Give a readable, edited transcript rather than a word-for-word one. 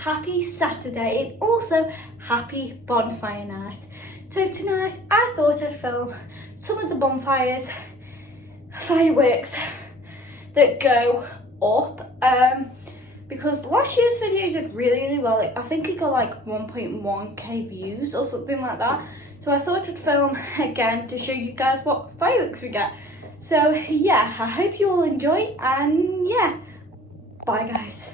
happy Saturday and also happy bonfire night. So tonight I thought I'd film some of the bonfires, fireworks that go up, because last year's video did really well. Like, I think it got like 1.1k views or something like that. So I thought I'd film again to show you guys what fireworks we get. So yeah, I hope you all enjoy, and yeah, bye guys.